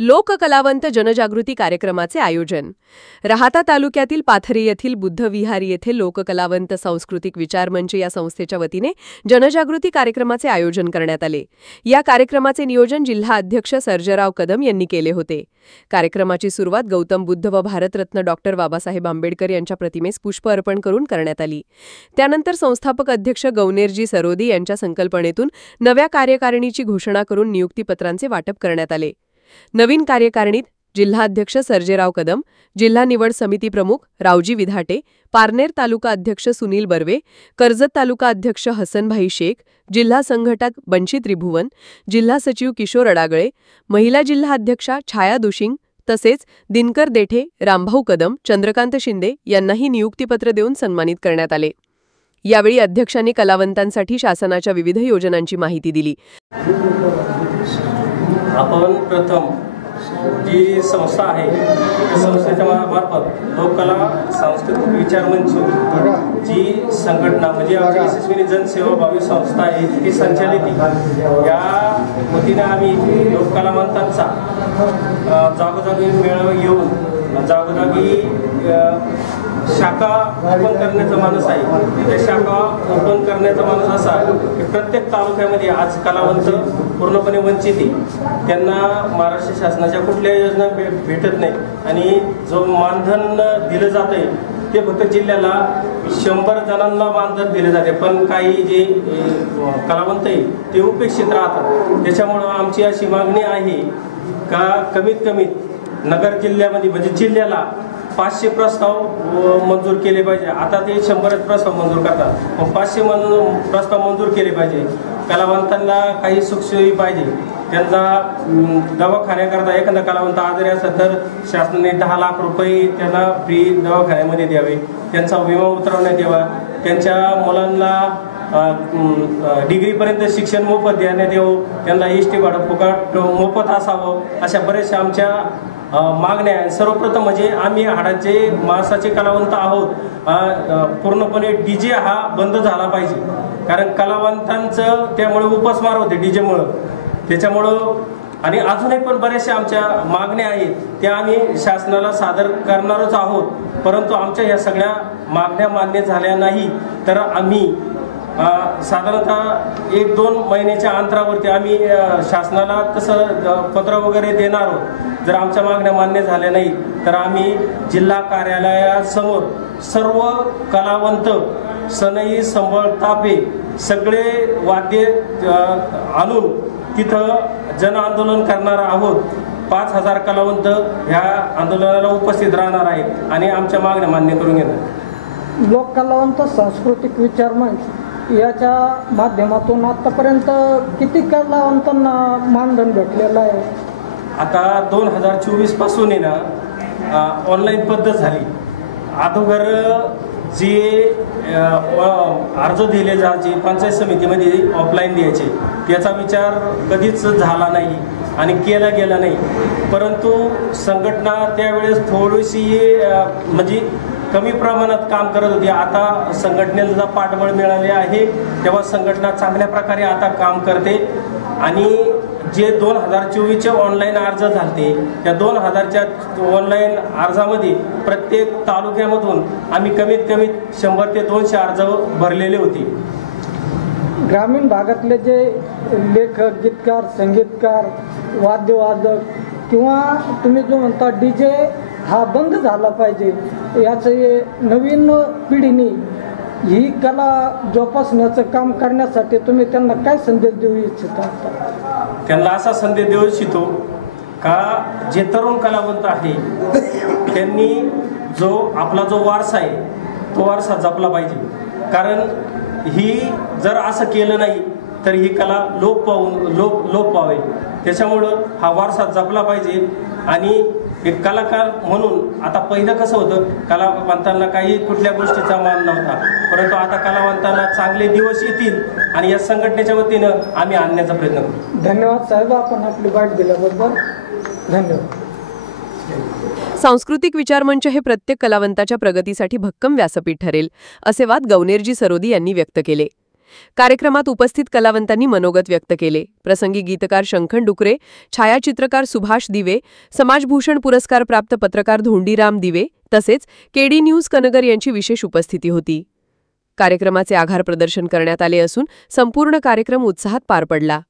लोककलावंत जनजागृती कार्यक्रमाचे आयोजन. राहाता तालुक्यातील पाथरी येथील बुद्ध विहार येथे लोककलावंत सांस्कृतिक विचार मंच या संस्थेच्या वतीने जनजागृती कार्यक्रमाचे आयोजन करण्यात आले. या कार्यक्रमाचे नियोजन जिल्हा अध्यक्ष सर्जेराव कदम यांनी केले होते. कार्यक्रमाची सुरुवात गौतम बुद्ध व भारतरत्न डॉक्टर बाबासाहेब आंबेडकर यांच्या प्रतिमेस पुष्प अर्पण करून करण्यात आली. त्यानंतर संस्थापक अध्यक्ष गौनेरजी सरोदी यांच्या संकल्पनेतून नव्या कार्यकारिणीची घोषणा करून नियुक्तीपत्रांचे वाटप करण्यात आले. नवीन कार्यकारिणीत जिल्हाध्यक्ष सर्जेराव कदम, जिल्हा निवड समिती प्रमुख रावजी विधाटे, पारनेर तालुका अध्यक्ष सुनील बर्वे, कर्जत तालुका अध्यक्ष हसनभाई शेख, जिल्हा संघटक बंशी त्रिभुवन, जिल्हा सचिव किशोर अडागळे, महिला जिल्हा अध्यक्षा छाया दुशिंग तसेच दिनकर देठे, रामभाऊ कदम, चंद्रकांत शिंदे यांनाही नियुक्तीपत्र देऊन सन्मानित करण्यात आले. यावेळी अध्यक्षांनी कलावंतांसाठी शासनाच्या विविध योजनांची माहिती दिली. आपण प्रथम जी संस्था आहे त्या संस्थेच्या मार्फत लोककला सांस्कृतिक विचार मंच जी संघटना म्हणजे आमची यशस्वी जनसेवाभावी संस्था आहे ती संचालित या वतीने आम्ही लोककलावंतांचा जागोजागी मेळावा घेऊन जागोजागी शाखा ओपन करण्याचा मानस आहे. त्या शाखा ओपन करण्याचा मानस असा की प्रत्येक तालुक्यामध्ये आज कलावंत पूर्णपणे वंचित आहे. त्यांना महाराष्ट्र शासनाच्या कुठल्या योजना भेटत नाही आणि जो मानधन दिलं जात आहे ते फक्त जिल्ह्याला 100 जणांना मानधन दिले जाते, पण काही जे कलावंत आहे ते उपेक्षित राहतात. त्याच्यामुळं आमची अशी मागणी आहे का कमीत कमी नगर जिल्ह्यामध्ये म्हणजे जिल्ह्याला 500 प्रस्ताव मंजूर केले पाहिजे. आता ते 100 प्रस्ताव मंजूर करतात, पण 500 प्रस्ताव मंजूर केले पाहिजे. कलावंतांना काही सुखसोयी पाहिजे. त्यांचा दवाखान्याकरता एखादा कलावंत आजारी असेल तर शासनाने 10 लाख रुपये त्यांना फ्री दवाखान्यामध्ये द्यावे. त्यांचा विमा उतरवण्यात यावा. त्यांच्या मुलांना डिग्रीपर्यंत शिक्षण मोफत देण्यात यावं. त्यांना एसटी भाडं फुकट मोफत असावं. अशा बऱ्याचशा आमच्या मागण्या आहे. सर्वप्रथम म्हणजे आम्ही हाडाचे मांसाचे कलावंत आहोत. पूर्णपणे डीजे हा बंद झाला पाहिजे, कारण कलावंतांचं त्यामुळे उपासमार होते डीजेमुळं. त्याच्यामुळं आणि अजूनही पण बऱ्याचशा आमच्या मागण्या आहेत त्या आम्ही शासनाला सादर करणारच आहोत. परंतु आमच्या या सगळ्या मागण्या मान्य झाल्या नाही तर आम्ही साधारणतः 1-2 महिन्याच्या अंतरावरती आम्ही शासनाला तसं पत्र वगैरे देणार आहोत. जर आमच्या मागण्या मान्य झाल्या नाही तर आम्ही जिल्हा कार्यालयासमोर सर्व कलावंत सनई संबळ तापे सगळे वाद्य आणून तिथं जन आंदोलन करणार आहोत. 5000 कलावंत ह्या आंदोलनाला उपस्थित राहणार आहेत आणि आमच्या मागण्या मान्य करून घेणार. लोककलावंत सांस्कृतिक विचार मंच याच्या माध्यमातून आतापर्यंत किती कलावंतांना मानधन भेटलेलं आहे? आता 2024 पासून आहे ना ऑनलाईन पद्धत झाली. अगोदर जे अर्ज दिले जायचे पंचायत समितीमध्ये ऑफलाईन द्यायचे त्याचा विचार कधीच झाला नाही आणि केला गेला नाही. परंतु संघटना त्यावेळेस थोडीशी म्हणजे कमी प्रमाणात काम करत होती. आता संघटनेला पाठबळ मिळाले आहे तेव्हा संघटना चांगल्या प्रकारे आता काम करते आणि जे 2024चे ऑनलाईन अर्ज झाले त्या 2000च्या ऑनलाईन अर्जामध्ये प्रत्येक तालुक्यामधून आम्ही कमीत कमी 100 ते 200 अर्ज भरलेले होते. ग्रामीण भागातले जे लेखक, गीतकार, संगीतकार, वाद्यवादक किंवा तुम्ही जो म्हणता डीजे हा बंद झाला पाहिजे, याचं नवीन पिढीने ही कला जोपासण्याचं काम करण्यासाठी तुम्ही त्यांना काय संदेश देऊ इच्छिता? त्यांना असा संदेश देऊ इच्छितो का जे तरुण कलावंत आहे त्यांनी जो आपला जो वारसा आहे तो वारसा जपला पाहिजे. कारण ही जर असं केलं नाही तर ही कला लोप पावेल. त्याच्यामुळं हा वारसा जपला पाहिजे. आणि एक कलाकार म्हणून आता पहिलं कसं होतं, कलावंतांना काही कुठल्या गोष्टीचा मान नव्हता, परंतु आता कलावंतांना चांगले दिवस येतील आणि या संघटनेच्या वतीनं आम्ही आणण्याचा प्रयत्न करू. धन्यवाद साहेब, आपण आपली बाईट दिल्याबद्दल धन्यवाद. सांस्कृतिक विचार मंच हे प्रत्येक कलावंताच्या प्रगतीसाठी भक्कम व्यासपीठ ठरेल असे वाद गौनेरजी सरोदी यांनी व्यक्त केले. कार्यक्रमात उपस्थित कलावंतांनी मनोगत व्यक्त केले. प्रसंगी गीतकार शंखन डुकरे, छायाचित्रकार सुभाष दिवे, समाजभूषण पुरस्कार प्राप्त पत्रकार धोंडीराम दिवे तसेच केडी न्यूज कनगर यांची विशेष उपस्थिती होती. कार्यक्रमाचे आभार प्रदर्शन करण्यात आले असून संपूर्ण कार्यक्रम उत्साहात पार पडला.